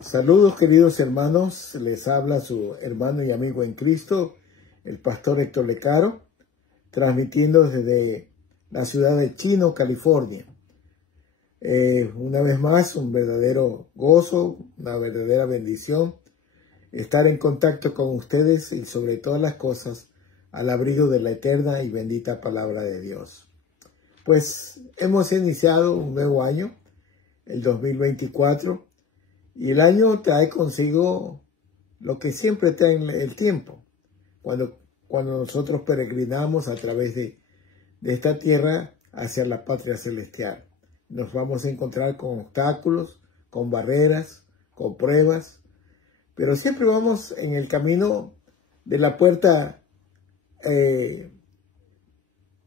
Saludos, queridos hermanos, les habla su hermano y amigo en Cristo, el pastor Héctor Lecaro, transmitiendo desde la ciudad de Chino, California. Una vez más, un verdadero gozo, una verdadera bendición estar en contacto con ustedes y sobre todas las cosas al abrigo de la eterna y bendita palabra de Dios. Pues hemos iniciado un nuevo año, el 2024, y el año trae consigo lo que siempre trae el tiempo. Cuando nosotros peregrinamos a través de esta tierra hacia la patria celestial, nos vamos a encontrar con obstáculos, con barreras, con pruebas, pero siempre vamos en el camino de la puerta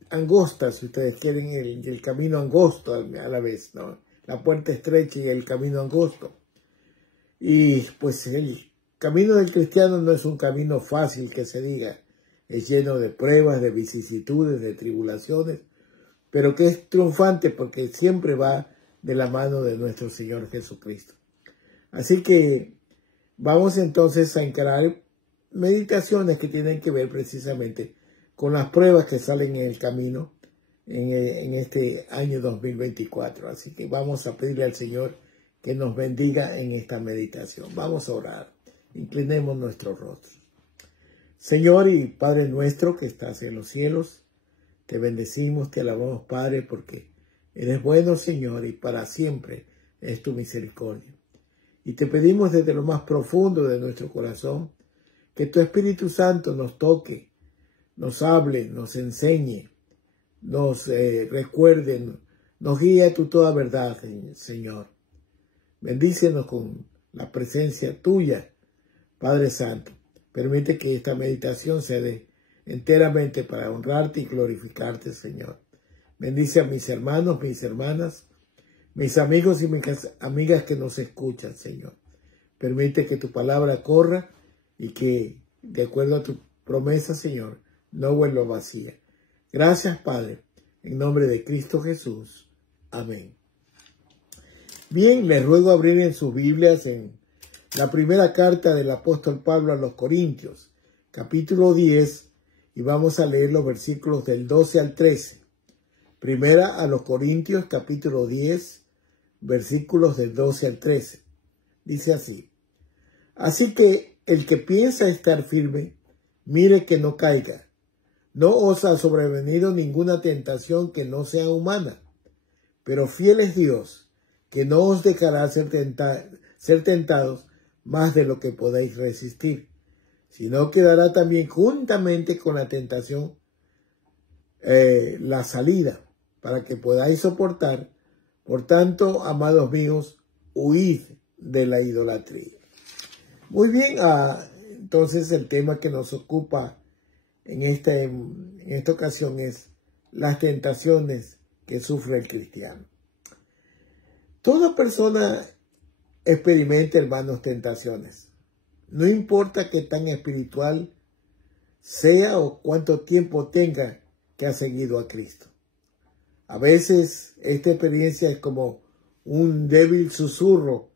angosta, si ustedes quieren, el camino angosto a la vez, ¿no? La puerta estrecha y el camino angosto. Y pues el camino del cristiano no es un camino fácil que se diga, es lleno de pruebas, de vicisitudes, de tribulaciones, pero que es triunfante porque siempre va de la mano de nuestro Señor Jesucristo. Así que vamos entonces a encarar meditaciones que tienen que ver precisamente con las pruebas que salen en el camino en este año 2024. Así que vamos a pedirle al Señor que nos bendiga en esta meditación. Vamos a orar. Inclinemos nuestros rostros. Señor y Padre nuestro que estás en los cielos, te bendecimos, te alabamos, Padre, porque eres bueno, Señor, y para siempre es tu misericordia. Y te pedimos desde lo más profundo de nuestro corazón que tu Espíritu Santo nos toque, nos hable, nos enseñe, nos recuerde, nos guíe a tu toda verdad, Señor. Bendícenos con la presencia tuya, Padre Santo. Permite que esta meditación se dé enteramente para honrarte y glorificarte, Señor. Bendice a mis hermanos, mis hermanas, mis amigos y mis amigas que nos escuchan, Señor. Permite que tu palabra corra y que, de acuerdo a tu promesa, Señor, no vuelva vacía. Gracias, Padre, en nombre de Cristo Jesús. Amén. Bien, les ruego abrir en sus Biblias en la primera carta del apóstol Pablo a los Corintios, capítulo 10, y vamos a leer los versículos del 12 al 13. Primera a los Corintios, capítulo 10, versículos del 12 al 13. Dice así: Así que el que piensa estar firme, mire que no caiga. No os ha sobrevenido ninguna tentación que no sea humana, pero fiel es Dios, que no os dejará ser tentados más de lo que podéis resistir, sino que dará también juntamente con la tentación la salida, para que podáis soportar. Por tanto, amados míos, huid de la idolatría. Muy bien, entonces el tema que nos ocupa en esta ocasión es las tentaciones que sufre el cristiano. Toda persona experimenta, hermanos, tentaciones. No importa qué tan espiritual sea o cuánto tiempo tenga que ha seguido a Cristo. A veces esta experiencia es como un débil susurro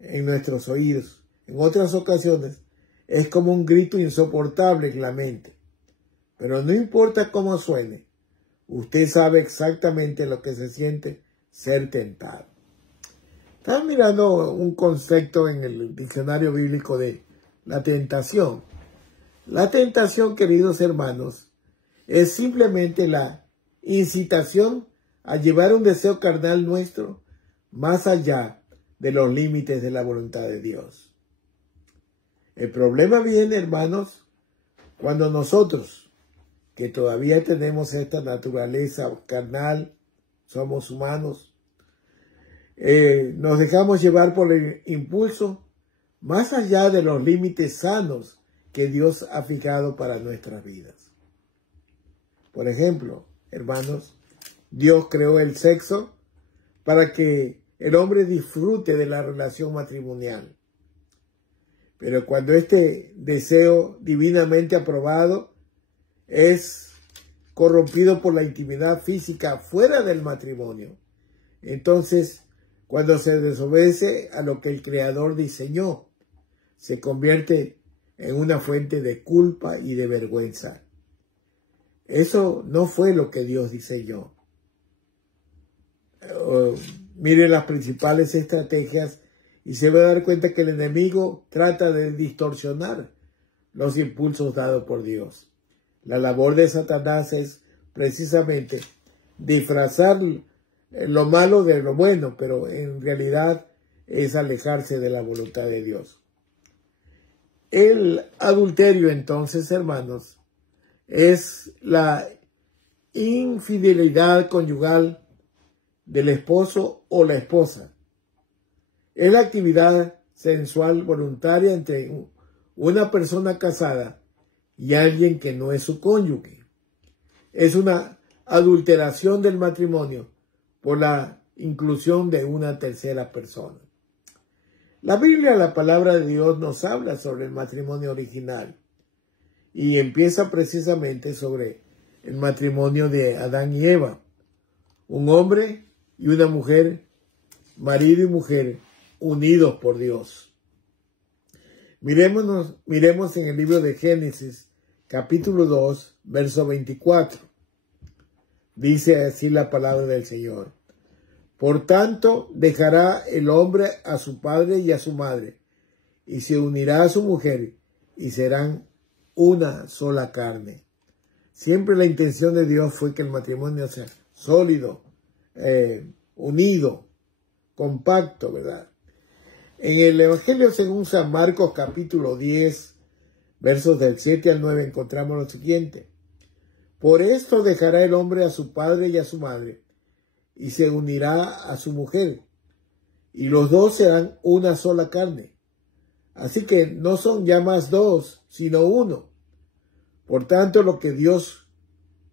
en nuestros oídos. En otras ocasiones es como un grito insoportable en la mente. Pero no importa cómo suene, usted sabe exactamente lo que se siente ser tentado. Estaba mirando un concepto en el diccionario bíblico de la tentación. La tentación, queridos hermanos, es simplemente la incitación a llevar un deseo carnal nuestro más allá de los límites de la voluntad de Dios. El problema viene, hermanos, cuando nosotros, que todavía tenemos esta naturaleza carnal, somos humanos, nos dejamos llevar por el impulso más allá de los límites sanos que Dios ha fijado para nuestras vidas. Por ejemplo, hermanos, Dios creó el sexo para que el hombre disfrute de la relación matrimonial. Pero cuando este deseo divinamente aprobado es corrompido por la intimidad física fuera del matrimonio, entonces Cuando se desobedece a lo que el Creador diseñó, se convierte en una fuente de culpa y de vergüenza. Eso no fue lo que Dios diseñó. Mire las principales estrategias y se va a dar cuenta que el enemigo trata de distorsionar los impulsos dados por Dios. La labor de Satanás es precisamente disfrazar lo malo de lo bueno, pero en realidad es alejarse de la voluntad de Dios. El adulterio, entonces, hermanos, es la infidelidad conyugal del esposo o la esposa. Es la actividad sensual voluntaria entre una persona casada y alguien que no es su cónyuge. Es una adulteración del matrimonio por la inclusión de una tercera persona. La Biblia, la palabra de Dios, nos habla sobre el matrimonio original y empieza precisamente sobre el matrimonio de Adán y Eva. Un hombre y una mujer, marido y mujer, unidos por Dios. Miremos en el libro de Génesis, capítulo 2, verso 24. Dice así la palabra del Señor. Por tanto, dejará el hombre a su padre y a su madre, y se unirá a su mujer, y serán una sola carne. Siempre la intención de Dios fue que el matrimonio sea sólido, unido, compacto, ¿verdad? En el Evangelio según San Marcos, capítulo 10, versos del 7 al 9, encontramos lo siguiente. Por esto dejará el hombre a su padre y a su madre, y se unirá a su mujer, y los dos serán una sola carne. Así que no son ya más dos, sino uno. Por tanto, lo que Dios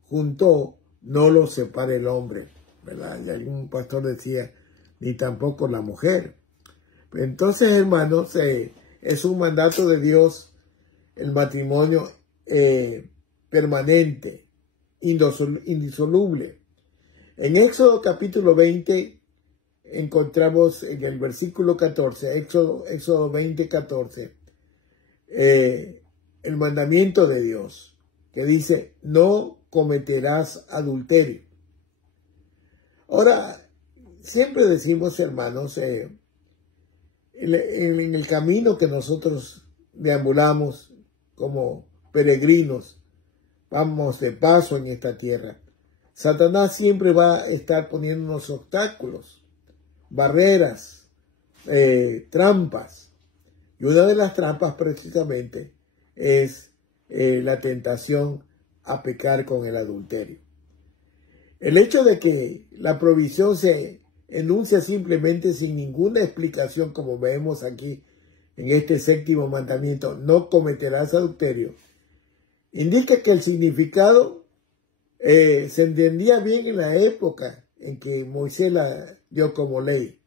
juntó, no lo separe el hombre, ¿verdad? Y algún pastor decía, ni tampoco la mujer. Entonces, hermanos, es un mandato de Dios el matrimonio permanente, indisoluble. En Éxodo capítulo 20 encontramos en el versículo 14, Éxodo 20, 14, el mandamiento de Dios que dice, no cometerás adulterio. Ahora, siempre decimos, hermanos, en el camino que nosotros deambulamos como peregrinos, vamos de paso en esta tierra, Satanás siempre va a estar poniéndonos obstáculos, barreras, trampas. Y una de las trampas precisamente es la tentación a pecar con el adulterio. El hecho de que la provisión se enuncia simplemente sin ninguna explicación, como vemos aquí en este séptimo mandamiento, no cometerás adulterio, indica que el significado se entendía bien en la época en que Moisés la dio como ley.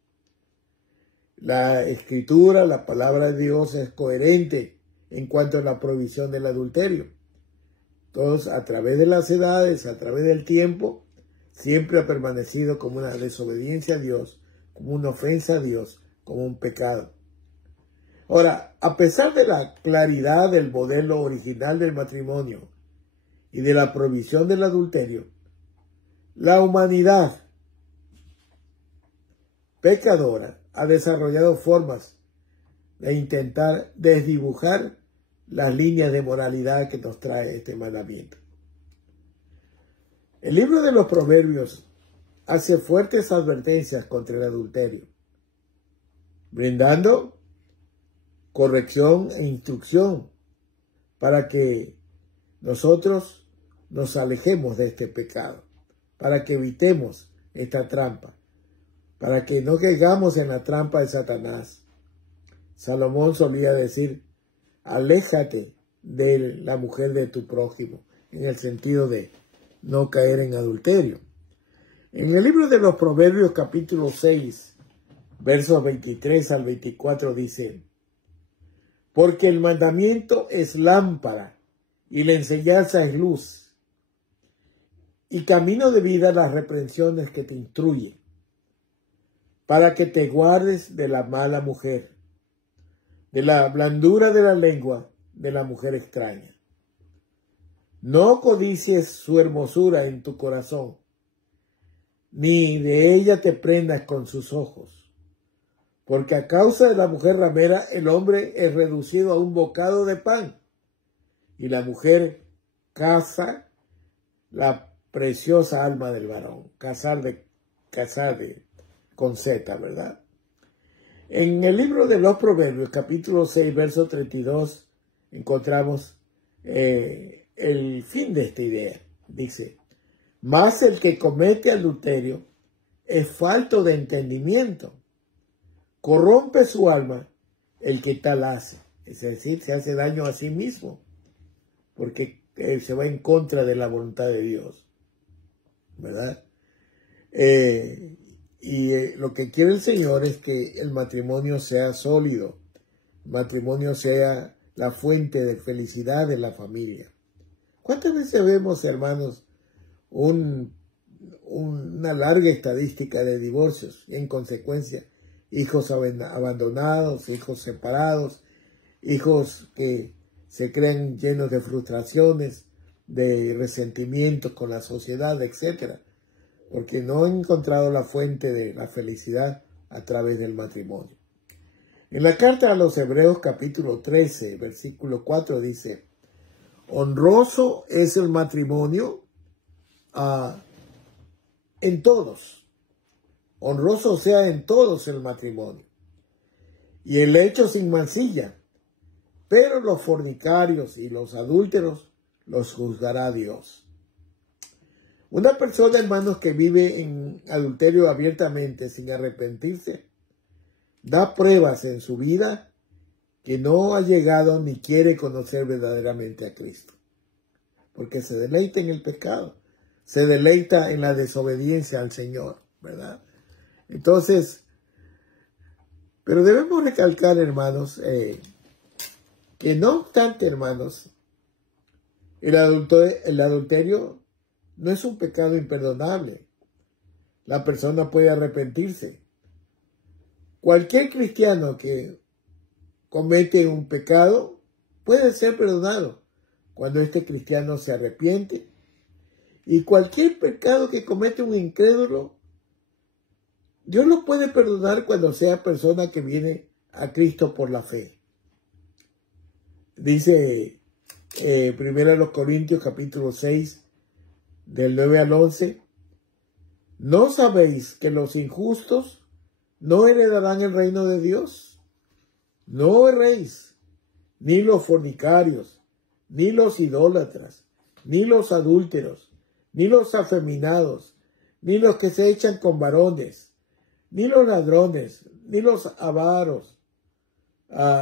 La escritura, la palabra de Dios es coherente en cuanto a la prohibición del adulterio. Entonces, a través de las edades, a través del tiempo, siempre ha permanecido como una desobediencia a Dios, como una ofensa a Dios, como un pecado. Ahora, a pesar de la claridad del modelo original del matrimonio y de la prohibición del adulterio, la humanidad pecadora ha desarrollado formas de intentar desdibujar las líneas de moralidad que nos trae este mandamiento. El libro de los Proverbios hace fuertes advertencias contra el adulterio, brindando corrección e instrucción para que nosotros nos alejemos de este pecado, para que evitemos esta trampa, para que no caigamos en la trampa de Satanás. Salomón solía decir, aléjate de la mujer de tu prójimo, en el sentido de no caer en adulterio. En el libro de los Proverbios, capítulo 6, versos 23 al 24, dice, porque el mandamiento es lámpara y la enseñanza es luz, y camino de vida las reprensiones que te instruyen, para que te guardes de la mala mujer, de la blandura de la lengua de la mujer extraña. No codicies su hermosura en tu corazón, ni de ella te prendas con sus ojos, porque a causa de la mujer ramera el hombre es reducido a un bocado de pan, y la mujer caza la preciosa alma del varón. Casar con Z, ¿verdad? En el libro de los Proverbios, capítulo 6, verso 32, encontramos el fin de esta idea. Dice: mas el que comete adulterio es falto de entendimiento, corrompe su alma el que tal hace. Es decir, se hace daño a sí mismo, porque se va en contra de la voluntad de Dios, ¿verdad? Lo que quiere el Señor es que el matrimonio sea sólido, el matrimonio sea la fuente de felicidad de la familia. ¿Cuántas veces vemos, hermanos, una larga estadística de divorcios y en consecuencia hijos abandonados, hijos separados, hijos que se creen llenos de frustraciones, de resentimientos con la sociedad, etcétera, porque no han encontrado la fuente de la felicidad a través del matrimonio? En la carta a los Hebreos capítulo 13, versículo 4 dice: honroso es el matrimonio en todos, honroso sea en todos el matrimonio, y el lecho sin mancilla, pero los fornicarios y los adúlteros los juzgará Dios. Una persona, hermanos, que vive en adulterio abiertamente sin arrepentirse, da pruebas en su vida que no ha llegado ni quiere conocer verdaderamente a Cristo, porque se deleita en el pecado, se deleita en la desobediencia al Señor, ¿verdad? Entonces, pero debemos recalcar, hermanos, que no obstante, hermanos, el adulterio no es un pecado imperdonable. La persona puede arrepentirse. Cualquier cristiano que comete un pecado puede ser perdonado cuando este cristiano se arrepiente. Y cualquier pecado que comete un incrédulo, Dios lo puede perdonar cuando sea persona que viene a Cristo por la fe. Dice 1 Corintios capítulo 6, del 9 al 11, ¿no sabéis que los injustos no heredarán el reino de Dios? No erréis, ni los fornicarios, ni los idólatras, ni los adúlteros, ni los afeminados, ni los que se echan con varones, ni los ladrones, ni los avaros,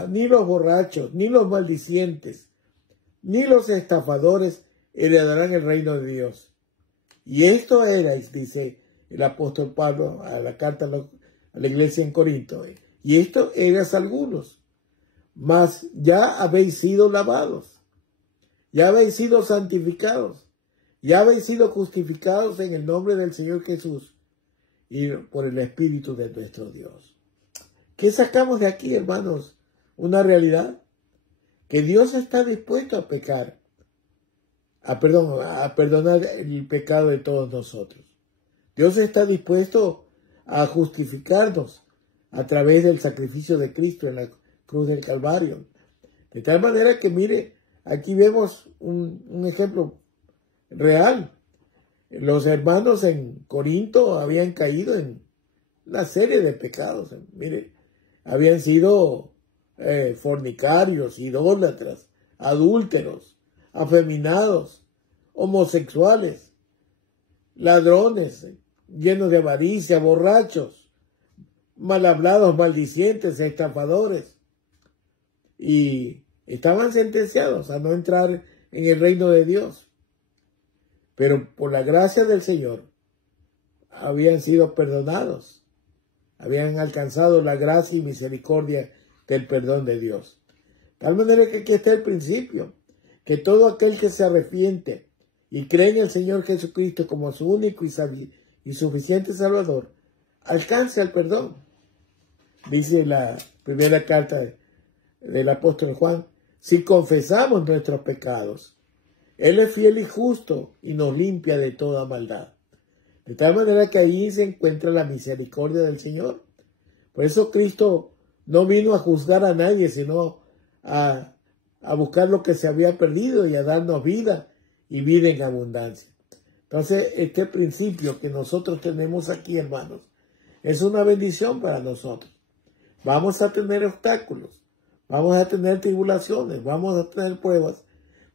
ni los borrachos, ni los maldicientes, ni los estafadores heredarán el reino de Dios. Y esto erais, dice el apóstol Pablo a la carta a la iglesia en Corinto, y esto eras algunos, mas ya habéis sido lavados, ya habéis sido santificados, ya habéis sido justificados en el nombre del Señor Jesús y por el Espíritu de nuestro Dios. ¿Qué sacamos de aquí, hermanos? Una realidad, que Dios está dispuesto a perdonar el pecado de todos nosotros. Dios está dispuesto a justificarnos a través del sacrificio de Cristo en la cruz del Calvario. De tal manera que, mire, aquí vemos un ejemplo real. Los hermanos en Corinto habían caído en una serie de pecados. Mire, habían sido fornicarios, idólatras, adúlteros, afeminados, homosexuales, ladrones, llenos de avaricia, borrachos, mal hablados, maldicientes, estafadores. Y estaban sentenciados a no entrar en el reino de Dios. Pero por la gracia del Señor habían sido perdonados. Habían alcanzado la gracia y misericordia del perdón de Dios. De tal manera que aquí está el principio, que todo aquel que se arrepiente y cree en el Señor Jesucristo como su único y suficiente Salvador, alcance al perdón. Dice la primera carta del apóstol Juan, si confesamos nuestros pecados, Él es fiel y justo y nos limpia de toda maldad. De tal manera que ahí se encuentra la misericordia del Señor. Por eso Cristo no vino a juzgar a nadie, sino a buscar lo que se había perdido y a darnos vida y vida en abundancia. Entonces, este principio que nosotros tenemos aquí, hermanos, es una bendición para nosotros. Vamos a tener obstáculos, vamos a tener tribulaciones, vamos a tener pruebas,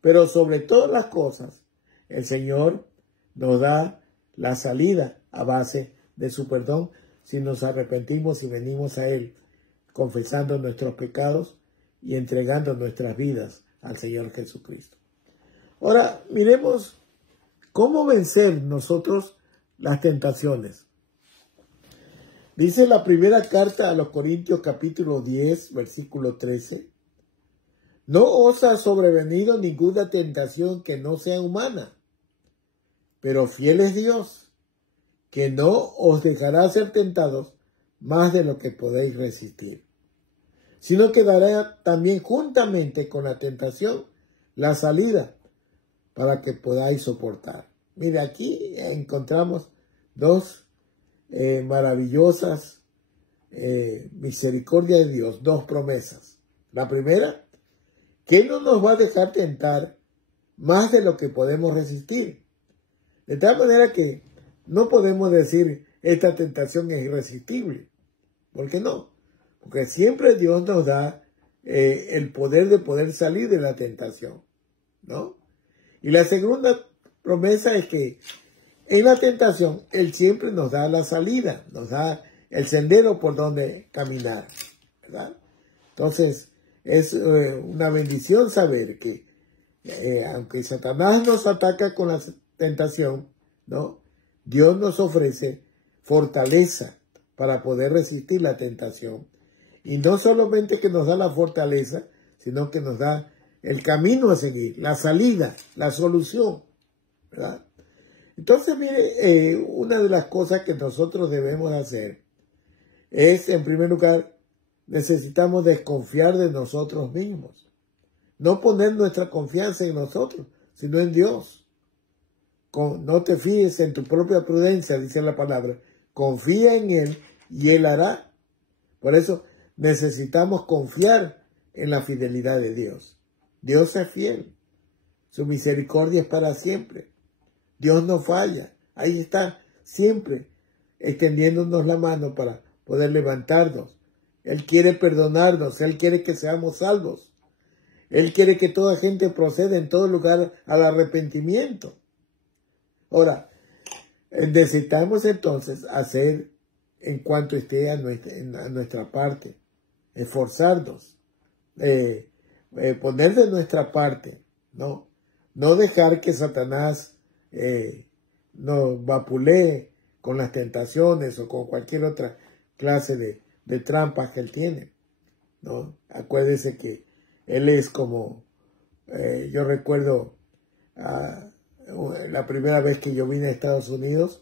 pero sobre todas las cosas, el Señor nos da la salida a base de su perdón si nos arrepentimos y venimos a Él confesando nuestros pecados y entregando nuestras vidas al Señor Jesucristo. Ahora, miremos cómo vencer nosotros las tentaciones. Dice la primera carta a los Corintios capítulo 10, versículo 13. No os ha sobrevenido ninguna tentación que no sea humana, pero fiel es Dios, que no os dejará ser tentados más de lo que podéis resistir, sino que dará también juntamente con la tentación la salida para que podáis soportar. Mire, aquí encontramos dos maravillosas misericordia de Dios, dos promesas. La primera, que Él no nos va a dejar tentar más de lo que podemos resistir. De tal manera que no podemos decir esta tentación es irresistible. ¿Por qué no? Porque siempre Dios nos da el poder de poder salir de la tentación, ¿no? Y la segunda promesa es que en la tentación Él siempre nos da la salida, nos da el sendero por donde caminar, ¿verdad? Entonces es una bendición saber que aunque Satanás nos ataca con la tentación, ¿no? Dios nos ofrece fortaleza para poder resistir la tentación. Y no solamente que nos da la fortaleza, sino que nos da el camino a seguir, la salida, la solución, ¿verdad? Entonces, mire, una de las cosas que nosotros debemos hacer es, en primer lugar, necesitamos desconfiar de nosotros mismos. No poner nuestra confianza en nosotros, sino en Dios. No te fíes en tu propia prudencia, dice la palabra. Confía en Él y Él hará. Por eso necesitamos confiar en la fidelidad de Dios. Dios es fiel. Su misericordia es para siempre. Dios no falla. Ahí está, siempre extendiéndonos la mano para poder levantarnos. Él quiere perdonarnos. Él quiere que seamos salvos. Él quiere que toda gente proceda en todo lugar al arrepentimiento. Ahora, necesitamos entonces hacer en cuanto esté a nuestra parte, esforzarnos, poner de nuestra parte, ¿no? No dejar que Satanás nos vapulee con las tentaciones o con cualquier otra clase de trampas que él tiene, ¿no? Acuérdese que él es como, yo recuerdo la primera vez que yo vine a Estados Unidos,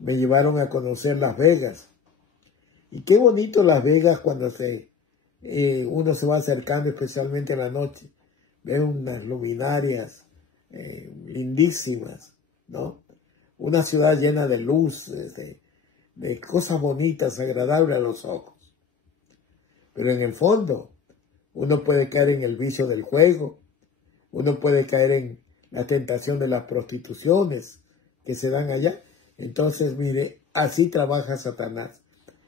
me llevaron a conocer Las Vegas. Y qué bonito Las Vegas cuando uno se va acercando, especialmente en la noche. Ve unas luminarias lindísimas, ¿no? Una ciudad llena de luz, de cosas bonitas, agradables a los ojos. Pero en el fondo, uno puede caer en el vicio del juego, uno puede caer en la tentación de las prostituciones que se dan allá. Entonces, mire, así trabaja Satanás.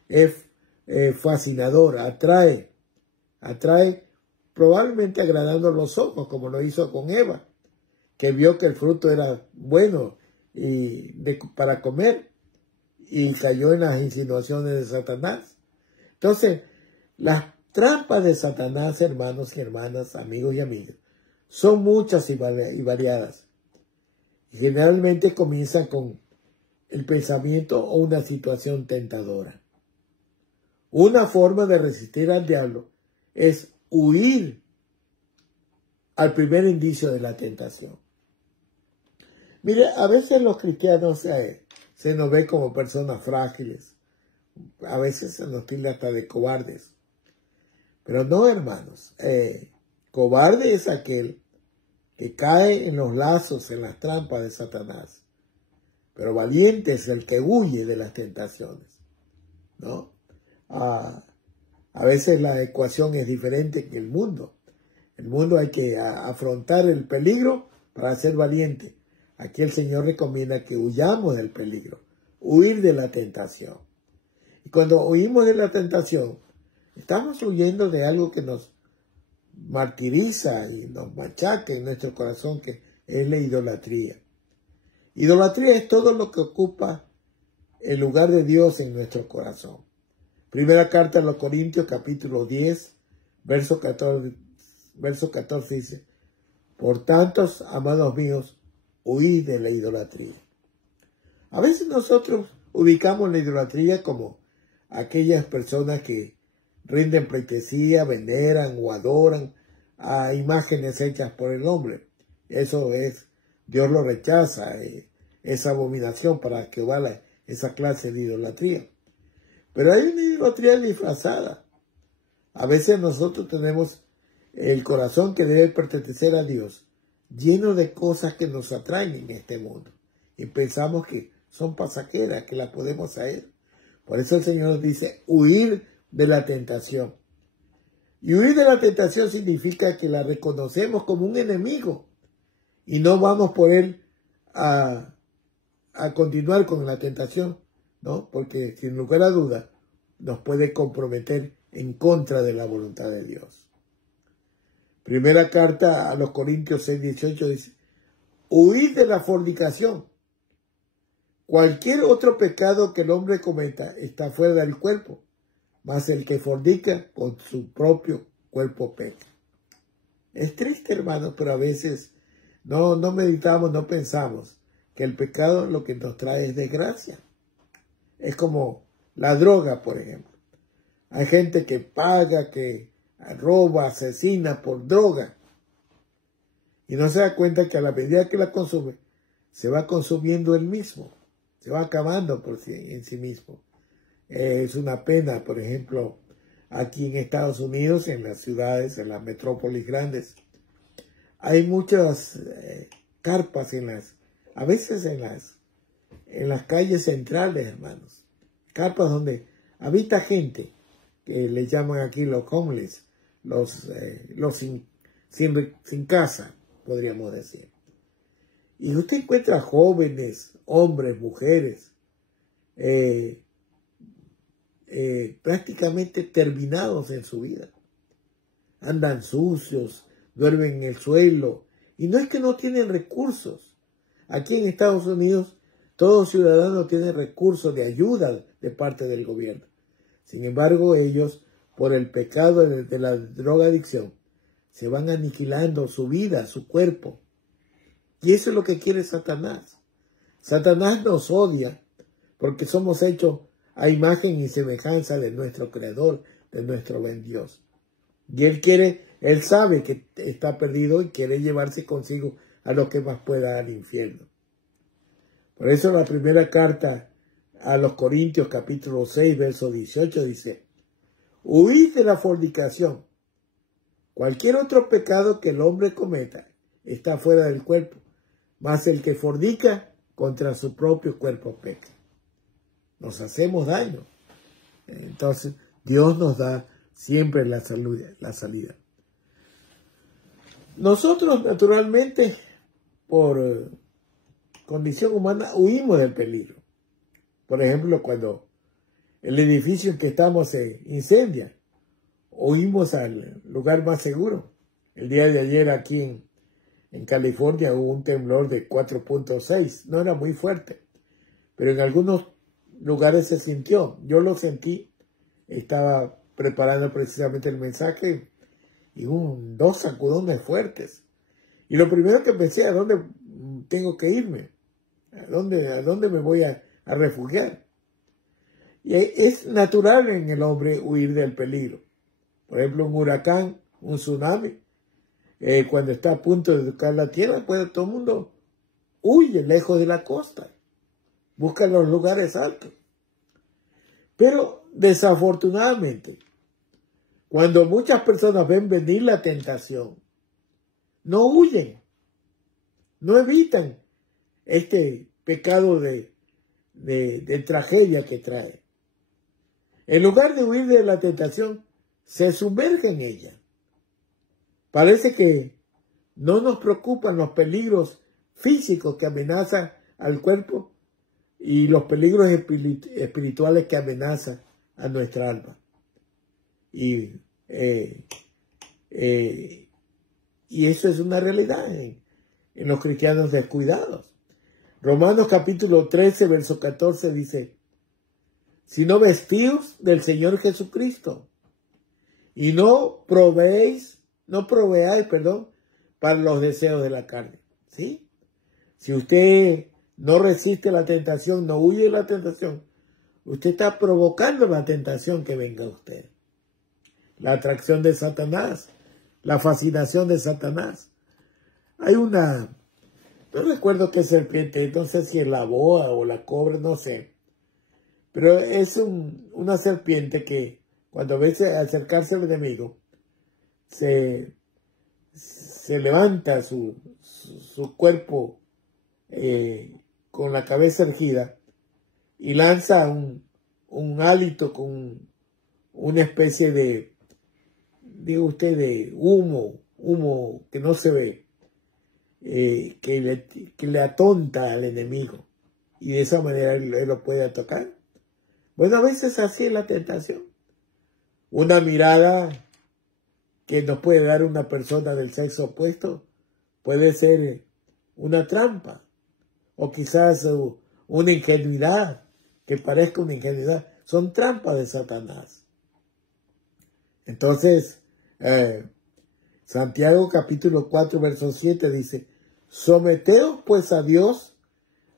Es fascinador, atrae, probablemente agradando los ojos, como lo hizo con Eva, que vio que el fruto era bueno para comer y cayó en las insinuaciones de Satanás. Entonces, las trampas de Satanás, hermanos y hermanas, amigos y amigas, son muchas y variadas. Y generalmente comienzan con el pensamiento o una situación tentadora. Una forma de resistir al diablo es huir al primer indicio de la tentación. Mire, a veces los cristianos se nos ve como personas frágiles, A veces se nos tilda hasta de cobardes. Pero no, hermanos. Cobarde es aquel que cae en los lazos, en las trampas de Satanás. Pero valiente es el que huye de las tentaciones, ¿no? A veces la ecuación es diferente que el mundo. El mundo hay que afrontar el peligro para ser valiente. Aquí el Señor recomienda que huyamos del peligro, huir de la tentación. Y cuando huimos de la tentación, estamos huyendo de algo que nos martiriza y nos machaca en nuestro corazón, que es la idolatría. Idolatría es todo lo que ocupa el lugar de Dios en nuestro corazón. Primera carta a los Corintios, capítulo 10, verso 14 dice: por tanto, amados míos, huid de la idolatría. A veces nosotros ubicamos la idolatría como aquellas personas que rinden pleitesía, veneran o adoran a imágenes hechas por el hombre. Eso es, Dios lo rechaza, es abominación para Jehová esa clase de idolatría. Pero hay una idolatría disfrazada. A veces nosotros tenemos el corazón que debe pertenecer a Dios, lleno de cosas que nos atraen en este mundo. Y pensamos que son pasajeras, que las podemos hacer. Por eso el Señor nos dice, huir de la tentación. Y huir de la tentación significa que la reconocemos como un enemigo. Y no vamos por él a continuar con la tentación, ¿no? Porque sin lugar a duda nos puede comprometer en contra de la voluntad de Dios. Primera carta a los Corintios 6:18 dice: huid de la fornicación. Cualquier otro pecado que el hombre cometa está fuera del cuerpo, mas el que fornica con su propio cuerpo peca. Es triste, hermanos, pero a veces no meditamos, no pensamos que el pecado lo que nos trae es desgracia. Es como la droga, por ejemplo. Hay gente que paga, que roba, asesina por droga. Y no se da cuenta que a la medida que la consume, se va consumiendo él mismo. Se va acabando en sí mismo. Es una pena, por ejemplo, aquí en Estados Unidos, en las ciudades, en las metrópolis grandes, hay muchas carpas a veces en las calles centrales, hermanos. Carpas donde habita gente, que le llaman aquí los homeless, los sin casa, podríamos decir. Y usted encuentra jóvenes, hombres, mujeres, prácticamente terminados en su vida. Andan sucios, duermen en el suelo. Y no es que no tienen recursos. Aquí en Estados Unidos, todo ciudadano tiene recursos de ayuda de parte del gobierno. Sin embargo, ellos, por el pecado de la drogadicción, se van aniquilando su vida, su cuerpo. Y eso es lo que quiere Satanás. Satanás nos odia porque somos hechos a imagen y semejanza de nuestro Creador, de nuestro buen Dios. Y él sabe que está perdido y quiere llevarse consigo a lo que más pueda al infierno. Por eso la primera carta a los Corintios, capítulo 6, verso 18, dice: huid de la fornicación. Cualquier otro pecado que el hombre cometa está fuera del cuerpo, mas el que fornica contra su propio cuerpo peca. Nos hacemos daño. Entonces, Dios nos da siempre la salida. Nosotros, naturalmente, por condición humana, huimos del peligro. Por ejemplo, cuando el edificio en que estamos se incendia, huimos al lugar más seguro. El día de ayer aquí en California hubo un temblor de 4.6. No era muy fuerte, pero en algunos lugares se sintió. Yo lo sentí. Estaba preparando precisamente el mensaje y dos sacudones fuertes. Y lo primero que pensé, ¿a dónde tengo que irme? ¿A dónde me voy a refugiar? Y es natural en el hombre huir del peligro. Por ejemplo, un huracán, un tsunami, cuando está a punto de tocar la tierra, pues todo el mundo huye lejos de la costa. Busca los lugares altos. Pero desafortunadamente, cuando muchas personas ven venir la tentación, no huyen, no evitan este pecado de tragedia que trae. En lugar de huir de la tentación, se sumerge en ella. Parece que no nos preocupan los peligros físicos que amenazan al cuerpo y los peligros espirituales que amenazan a nuestra alma. Y eso es una realidad en los cristianos descuidados. Romanos capítulo 13, verso 14 dice, sino vestíos del Señor Jesucristo y no proveáis, para los deseos de la carne. ¿Sí? Si usted no resiste la tentación, no huye de la tentación, usted está provocando la tentación que venga a usted. La atracción de Satanás, la fascinación de Satanás. Hay una, no recuerdo qué serpiente, no sé si es la boa o la cobra, no sé. Pero es una serpiente que cuando ve acercarse al enemigo, se levanta su cuerpo con la cabeza erguida y lanza un hálito con una especie de, diga usted, de humo que no se ve, que le atonta al enemigo y de esa manera él lo puede atacar. Bueno, a veces así es la tentación. Una mirada que nos puede dar una persona del sexo opuesto puede ser una trampa o quizás una ingenuidad, que parezca una ingenuidad. Son trampas de Satanás. Entonces, Santiago capítulo 4, verso 7 dice, someteos pues a Dios,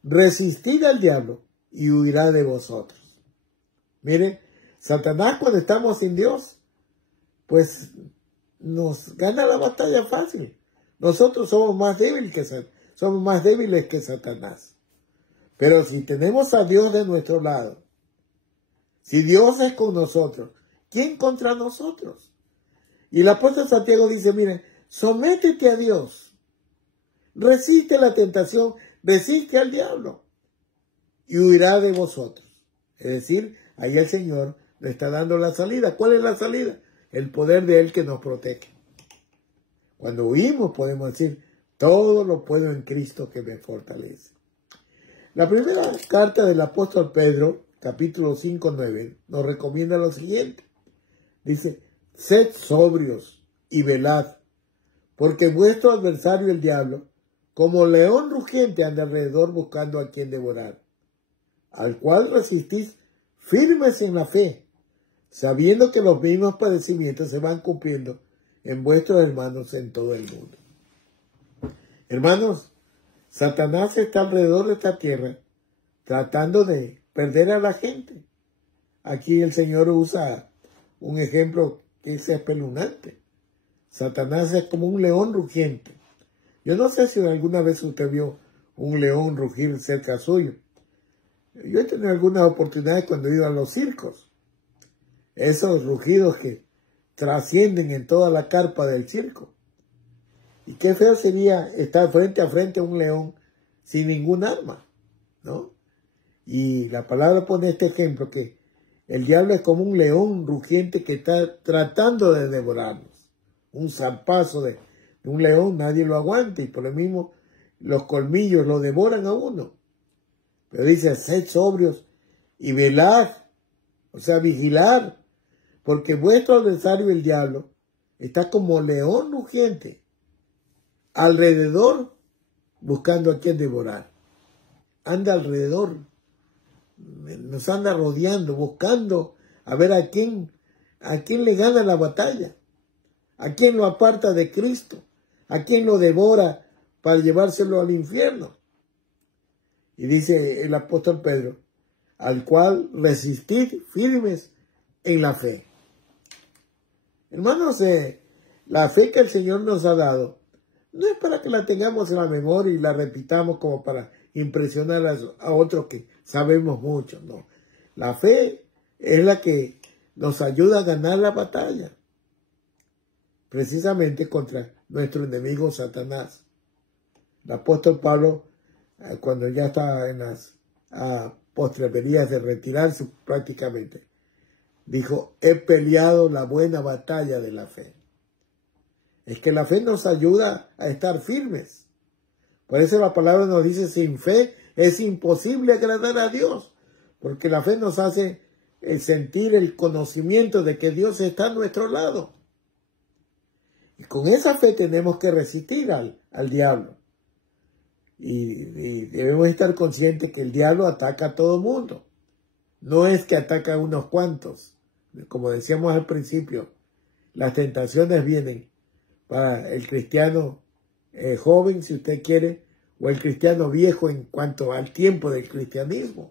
resistid al diablo y huirá de vosotros. Mire, Satanás cuando estamos sin Dios, pues nos gana la batalla fácil. Nosotros somos más débiles que Satanás. Pero si tenemos a Dios de nuestro lado, si Dios es con nosotros, ¿quién contra nosotros? Y el apóstol Santiago dice, miren, sométete a Dios, resiste la tentación, resiste al diablo y huirá de vosotros. Es decir, ahí el Señor le está dando la salida. ¿Cuál es la salida? El poder de Él que nos protege. Cuando huimos podemos decir, todo lo puedo en Cristo que me fortalece. La primera carta del apóstol Pedro, capítulo 5, 9, nos recomienda lo siguiente. Dice, sed sobrios y velad, porque vuestro adversario el diablo, como león rugiente, anda alrededor buscando a quien devorar, al cual resistís firmes en la fe, sabiendo que los mismos padecimientos se van cumpliendo en vuestros hermanos en todo el mundo. Hermanos, Satanás está alrededor de esta tierra tratando de perder a la gente. Aquí el Señor usa un ejemplo que es espeluznante. Satanás es como un león rugiente. Yo no sé si alguna vez usted vio un león rugir cerca suyo. Yo he tenido algunas oportunidades cuando he ido a los circos. Esos rugidos que trascienden en toda la carpa del circo. Y qué feo sería estar frente a frente a un león sin ningún arma, ¿no? Y la palabra pone este ejemplo, que el diablo es como un león rugiente que está tratando de devorarnos. Un zarpazo de un león nadie lo aguanta y por lo mismo los colmillos lo devoran a uno. Pero dice, sed sobrios y velad, o sea, vigilar, porque vuestro adversario el diablo está como león rugiente, alrededor buscando a quien devorar. Anda alrededor, nos anda rodeando, buscando a ver a quién le gana la batalla, a quién lo aparta de Cristo, a quién lo devora para llevárselo al infierno. Y dice el apóstol Pedro, al cual resistid firmes en la fe. Hermanos, la fe que el Señor nos ha dado no es para que la tengamos en la memoria y la repitamos como para impresionar a otros que sabemos mucho, no. La fe es la que nos ayuda a ganar la batalla, precisamente contra nuestro enemigo Satanás. El apóstol Pablo, cuando ya estaba en las postreverías de retirarse prácticamente, dijo: he peleado la buena batalla de la fe. Es que la fe nos ayuda a estar firmes. Por eso la palabra nos dice: sin fe es imposible agradar a Dios, porque la fe nos hace sentir el conocimiento de que Dios está a nuestro lado. Y con esa fe tenemos que resistir al diablo. Y debemos estar conscientes que el diablo ataca a todo mundo. No es que ataca a unos cuantos. Como decíamos al principio, las tentaciones vienen para el cristiano joven, si usted quiere, o el cristiano viejo en cuanto al tiempo del cristianismo.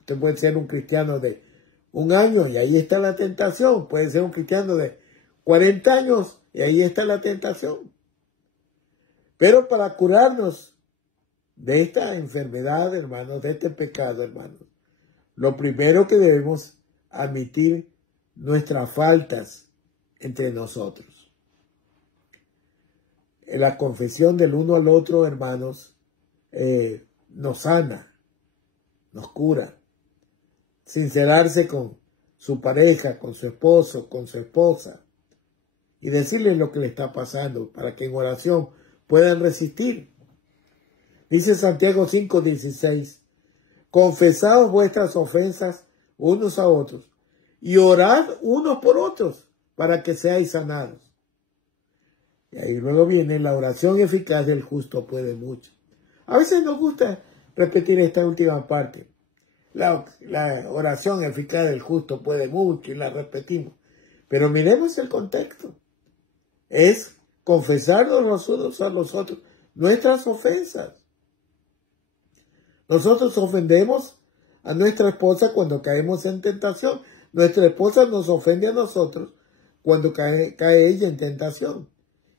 Usted puede ser un cristiano de 1 año y ahí está la tentación. Puede ser un cristiano de 40 años y ahí está la tentación. Pero para curarnos de esta enfermedad, hermanos, de este pecado, hermanos, lo primero que debemos admitir nuestras faltas entre nosotros. La confesión del uno al otro, hermanos, nos sana, nos cura. Sincerarse con su pareja, con su esposo, con su esposa, y decirle lo que le está pasando para que en oración puedan resistir. Dice Santiago 5:16, confesaos vuestras ofensas unos a otros y orad unos por otros para que seáis sanados. Y ahí luego viene: la oración eficaz del justo puede mucho. A veces nos gusta repetir esta última parte. La oración eficaz del justo puede mucho y la repetimos. Pero miremos el contexto. Es confesarnos los unos a los otros nuestras ofensas. Nosotros ofendemos a nuestra esposa cuando caemos en tentación. Nuestra esposa nos ofende a nosotros cuando cae ella en tentación.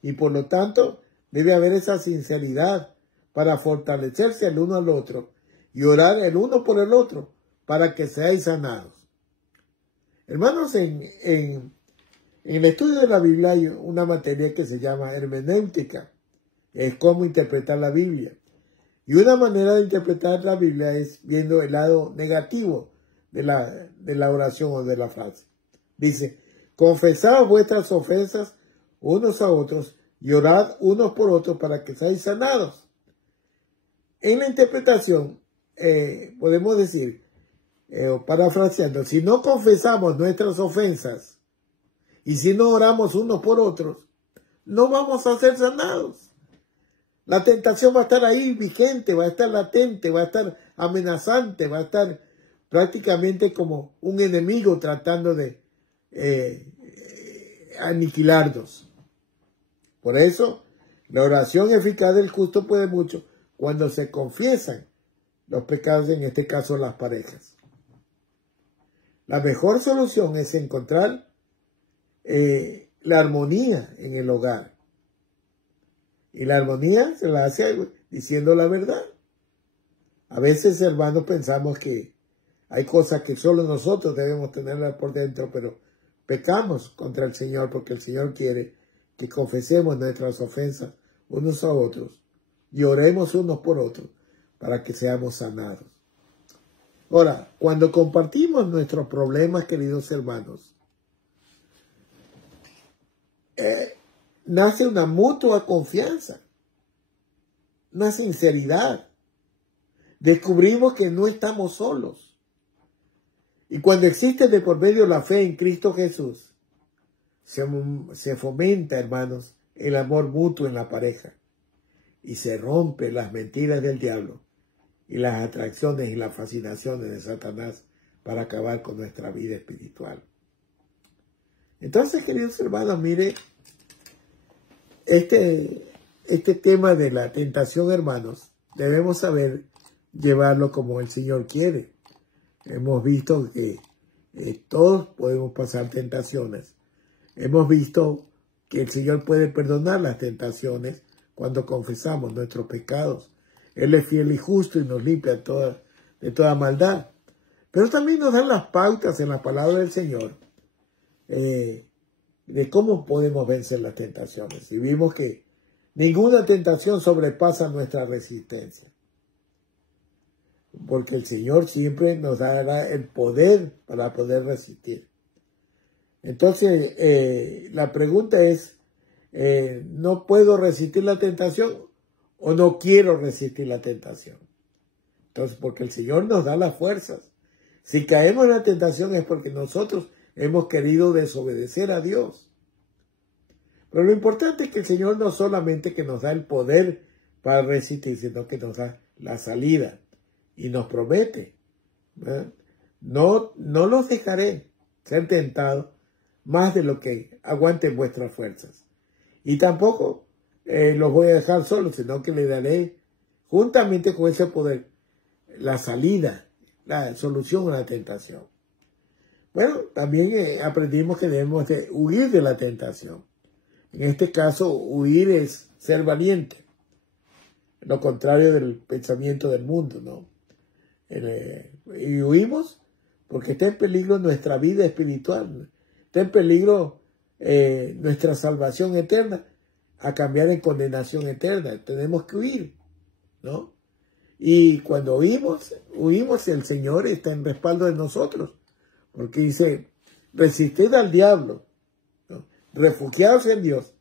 Y por lo tanto, debe haber esa sinceridad para fortalecerse el uno al otro y orar el uno por el otro para que seáis sanados. Hermanos, en el estudio de la Biblia hay una materia que se llama hermenéutica. Es cómo interpretar la Biblia. Y una manera de interpretar la Biblia es viendo el lado negativo de la oración o de la frase. Dice: confesad vuestras ofensas unos a otros y orad unos por otros para que seáis sanados. En la interpretación podemos decir, parafraseando, si no confesamos nuestras ofensas y si no oramos unos por otros, no vamos a ser sanados. La tentación va a estar ahí vigente, va a estar latente, va a estar amenazante, va a estar prácticamente como un enemigo tratando de aniquilarnos. Por eso, la oración eficaz del justo puede mucho cuando se confiesan los pecados, en este caso las parejas. La mejor solución es encontrar la armonía en el hogar. Y la armonía se la hace diciendo la verdad. A veces, hermanos, pensamos que hay cosas que solo nosotros debemos tenerlas por dentro, pero pecamos contra el Señor porque el Señor quiere que confesemos nuestras ofensas unos a otros y oremos unos por otros para que seamos sanados. Ahora, cuando compartimos nuestros problemas, queridos hermanos, nace una mutua confianza, una sinceridad. Descubrimos que no estamos solos. Y cuando existe de por medio la fe en Cristo Jesús, se fomenta, hermanos, el amor mutuo en la pareja. Y se rompen las mentiras del diablo y las atracciones y las fascinaciones de Satanás para acabar con nuestra vida espiritual. Entonces, queridos hermanos, mire, este tema de la tentación, hermanos, debemos saber llevarlo como el Señor quiere. Hemos visto que todos podemos pasar tentaciones. Hemos visto que el Señor puede perdonar las tentaciones cuando confesamos nuestros pecados. Él es fiel y justo y nos limpia de toda maldad. Pero también nos dan las pautas en la palabra del Señor de cómo podemos vencer las tentaciones. Y vimos que ninguna tentación sobrepasa nuestra resistencia. Porque el Señor siempre nos dará el poder para poder resistir. Entonces, la pregunta es, ¿no puedo resistir la tentación o no quiero resistir la tentación? Entonces, porque el Señor nos da las fuerzas. Si caemos en la tentación es porque nosotros hemos querido desobedecer a Dios. Pero lo importante es que el Señor no solamente que nos da el poder para resistir, sino que nos da la salida. Y nos promete, ¿verdad? No los dejaré ser tentados más de lo que aguanten vuestras fuerzas. Y tampoco los voy a dejar solos, sino que le daré, juntamente con ese poder, la salida, la solución a la tentación. Bueno, también aprendimos que debemos de huir de la tentación. En este caso, huir es ser valiente. Lo contrario del pensamiento del mundo, ¿no? Y huimos porque está en peligro nuestra vida espiritual. Está en peligro nuestra salvación eterna a cambiar en condenación eterna. Tenemos que huir, ¿no? Y cuando huimos, el Señor está en respaldo de nosotros. Porque dice, resistid al diablo, ¿no? Refugiaos en Dios.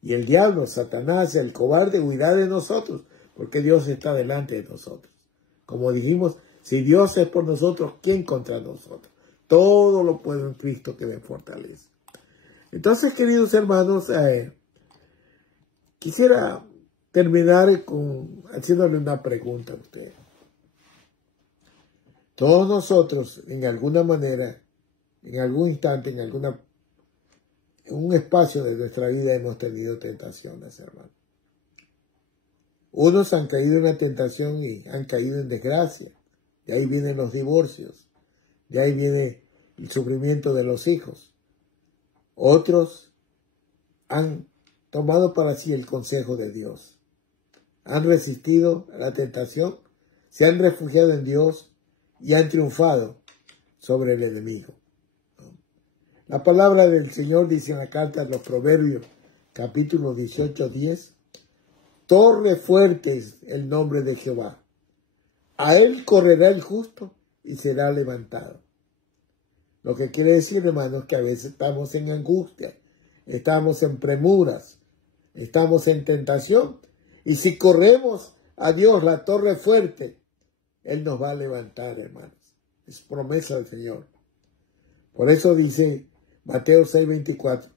Y el diablo, Satanás, el cobarde, huirá de nosotros, porque Dios está delante de nosotros. Como dijimos, si Dios es por nosotros, ¿quién contra nosotros? Todo lo puedo en Cristo que me fortalece. Entonces, queridos hermanos, quisiera terminar haciéndole una pregunta a ustedes. Todos nosotros, en alguna manera, en algún instante, en un espacio de nuestra vida hemos tenido tentaciones, hermanos. Unos han caído en la tentación y han caído en desgracia. De ahí vienen los divorcios. De ahí viene el sufrimiento de los hijos. Otros han tomado para sí el consejo de Dios. Han resistido a la tentación, se han refugiado en Dios y han triunfado sobre el enemigo. La palabra del Señor dice en la carta de los Proverbios, capítulo 18, 10, torre fuerte es el nombre de Jehová. A él correrá el justo y será levantado. Lo que quiere decir, hermanos, que a veces estamos en angustia, estamos en premuras, estamos en tentación. Y si corremos a Dios, la torre fuerte, Él nos va a levantar, hermanos. Es promesa del Señor. Por eso dice Mateo 6:24,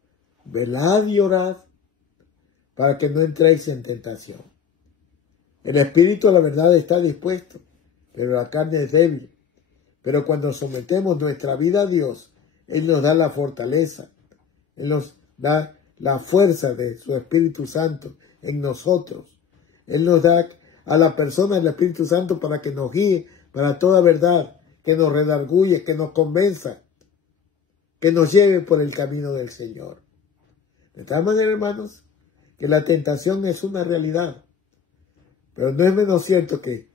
velad y orad para que no entréis en tentación. El espíritu a la verdad está dispuesto, pero la carne es débil. Pero cuando sometemos nuestra vida a Dios, Él nos da la fortaleza. Él nos da la fuerza de su Espíritu Santo en nosotros. Él nos da a la persona del Espíritu Santo para que nos guíe para toda verdad, que nos redarguye, que nos convenza, que nos lleve por el camino del Señor. De tal manera, hermanos, que la tentación es una realidad. Pero no es menos cierto que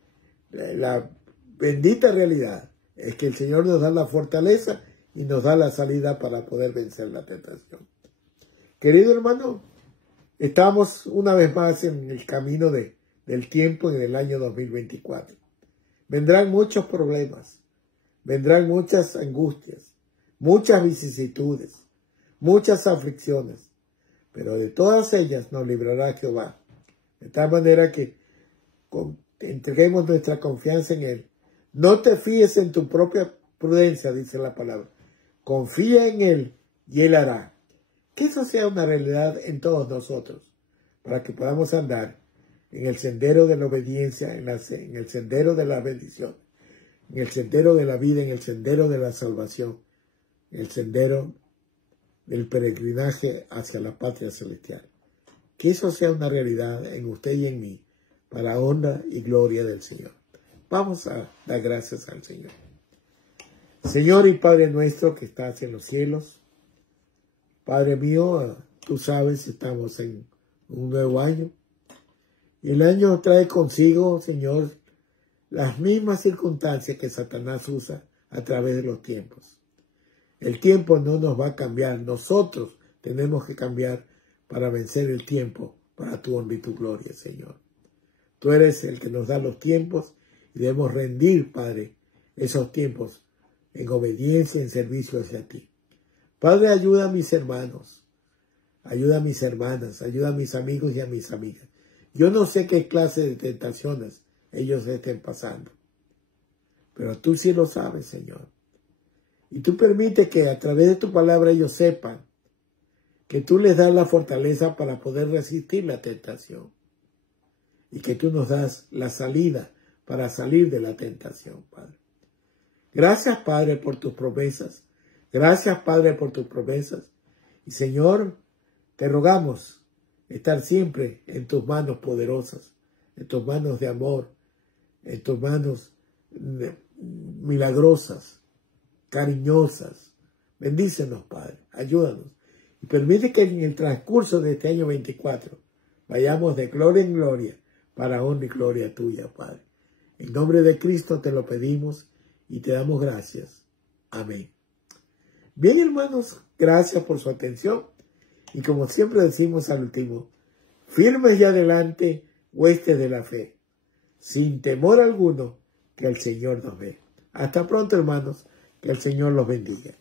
la bendita realidad es que el Señor nos da la fortaleza y nos da la salida para poder vencer la tentación. Querido hermano, estamos una vez más en el camino del tiempo en el año 2024. Vendrán muchos problemas, vendrán muchas angustias, muchas vicisitudes, muchas aflicciones, pero de todas ellas nos librará Jehová. De tal manera que entreguemos nuestra confianza en Él. No te fíes en tu propia prudencia, dice la palabra. Confía en Él y Él hará. Que eso sea una realidad en todos nosotros, para que podamos andar en el sendero de la obediencia, en el sendero de la bendición, en el sendero de la vida, en el sendero de la salvación, en el sendero del peregrinaje hacia la patria celestial. Que eso sea una realidad en usted y en mí, para honra y gloria del Señor. Vamos a dar gracias al Señor. Señor y Padre nuestro que estás en los cielos, Padre mío, tú sabes, estamos en un nuevo año. Y el año trae consigo, Señor, las mismas circunstancias que Satanás usa a través de los tiempos. El tiempo no nos va a cambiar. Nosotros tenemos que cambiar para vencer el tiempo, para tu honra y tu gloria, Señor. Tú eres el que nos da los tiempos y debemos rendir, Padre, esos tiempos en obediencia, en servicio hacia ti. Padre, ayuda a mis hermanos, ayuda a mis hermanas, ayuda a mis amigos y a mis amigas. Yo no sé qué clase de tentaciones ellos estén pasando, pero tú sí lo sabes, Señor. Y tú permites que a través de tu palabra ellos sepan que tú les das la fortaleza para poder resistir la tentación. Y que tú nos das la salida para salir de la tentación, Padre. Gracias, Padre, por tus promesas. Gracias, Padre, por tus promesas. Y, Señor, te rogamos estar siempre en tus manos poderosas, en tus manos de amor, en tus manos milagrosas, cariñosas. Bendícenos, Padre. Ayúdanos. Y permite que en el transcurso de este año 24 vayamos de gloria en gloria para honra y gloria tuya, Padre. En nombre de Cristo te lo pedimos y te damos gracias. Amén. Bien, hermanos, gracias por su atención. Y como siempre decimos al último, firmes y adelante, huestes de la fe, sin temor alguno, que el Señor nos ve. Hasta pronto, hermanos, que el Señor los bendiga.